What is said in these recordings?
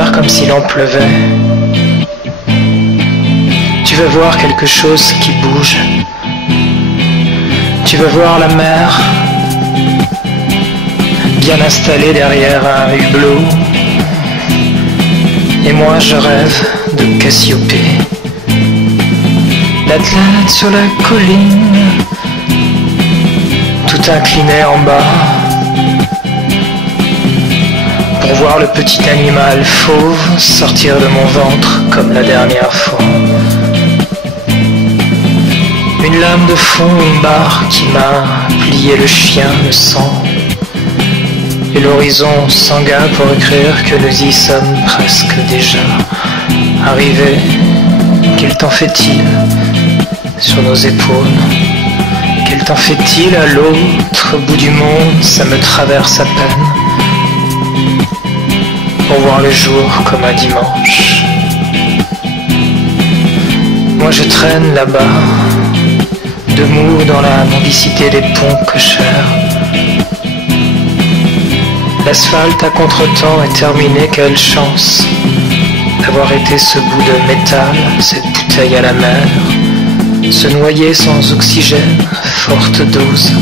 faire comme s'il en pleuvait. Tu veux voir quelque chose qui bouge. Tu veux voir la mer bien installée derrière un hublot. Et moi je rêve de Cassiopée, l'athlète sur la colline, tout incliné en bas, pour voir le petit animal fauve sortir de mon ventre comme la dernière fois. Une lame de fond, une barre qui m'a plié le chien, le sang, et l'horizon sanguin pour écrire que nous y sommes presque déjà arrivés. Quel temps fait-il sur nos épaules? Quel temps fait-il à l'autre bout du monde? Ça me traverse à peine. Pour voir le jour comme un dimanche. Moi je traîne là-bas, debout dans la mendicité des ponts cochères. L'asphalte à contre-temps est terminé, quelle chance d'avoir été ce bout de métal, cette bouteille à la mer, se noyer sans oxygène, forte dose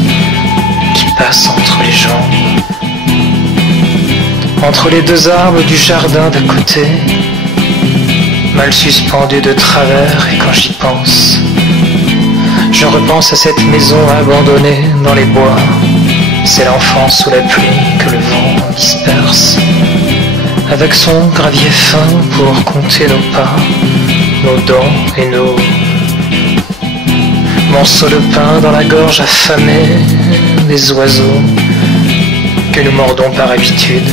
qui passe entre les jambes. Entre les deux arbres du jardin d'à côté, mal suspendu de travers, et quand j'y pense, je repense à cette maison abandonnée dans les bois. C'est l'enfant sous la pluie que le vent disperse, avec son gravier fin pour compter nos pas, nos dents et nos morceaux de pain dans la gorge affamée des oiseaux que nous mordons par habitude.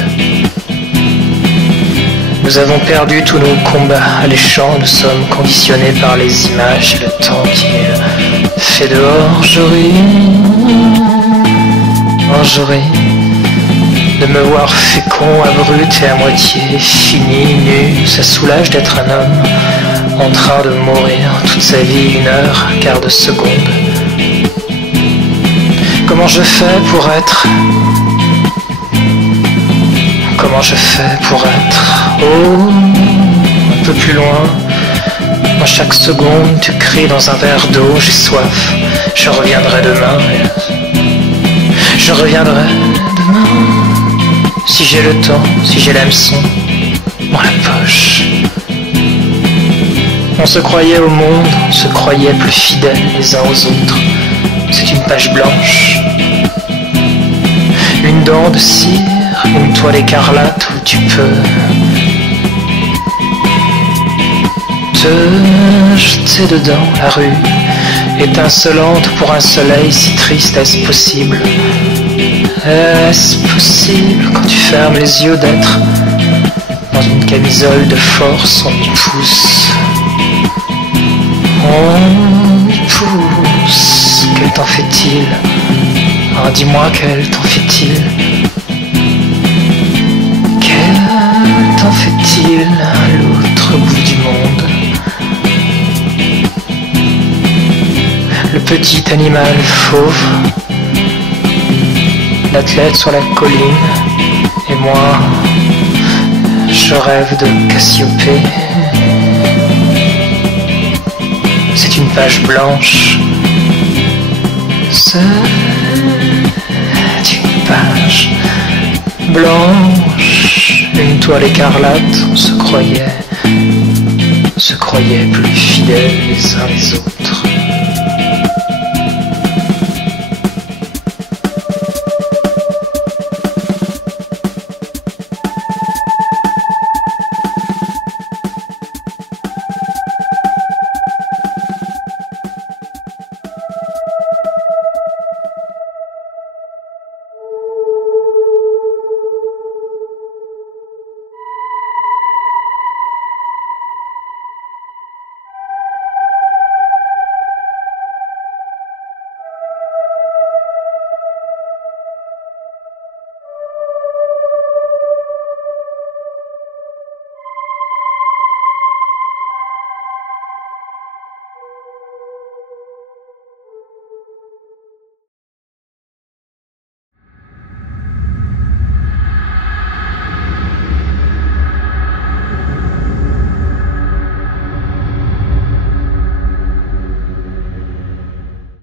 Nous avons perdu tous nos combats alléchants, nous sommes conditionnés par les images et le temps qui fait dehors. J'aurais de me voir fécond, abruti et à moitié fini, nu. Ça soulage d'être un homme en train de mourir toute sa vie, 1 heure, un quart de seconde. Comment je fais pour être? Comment je fais pour être? Oh, un peu plus loin. Dans chaque seconde, tu cries dans un verre d'eau, j'ai soif, je reviendrai demain. Je reviendrai demain, si j'ai le temps, si j'ai l'hameçon dans la poche. On se croyait au monde, on se croyait plus fidèles les uns aux autres. C'est une page blanche, une dent de cire, une toile écarlate où tu peux te jeter dedans. La rue étincelante pour un soleil si triste, est-ce possible? Est-ce possible quand tu fermes les yeux d'être dans une camisole de force? On y pousse, on y pousse. Quel temps fait-il? Ah, dis-moi, quel temps fait-il? Quel temps fait-il à l'autre bout du monde? Le petit animal fauve, l'athlète sur la colline, et moi, je rêve de Cassiopée. C'est une page blanche, c'est une page blanche, une toile écarlate, on se croyait plus fidèles les uns les autres.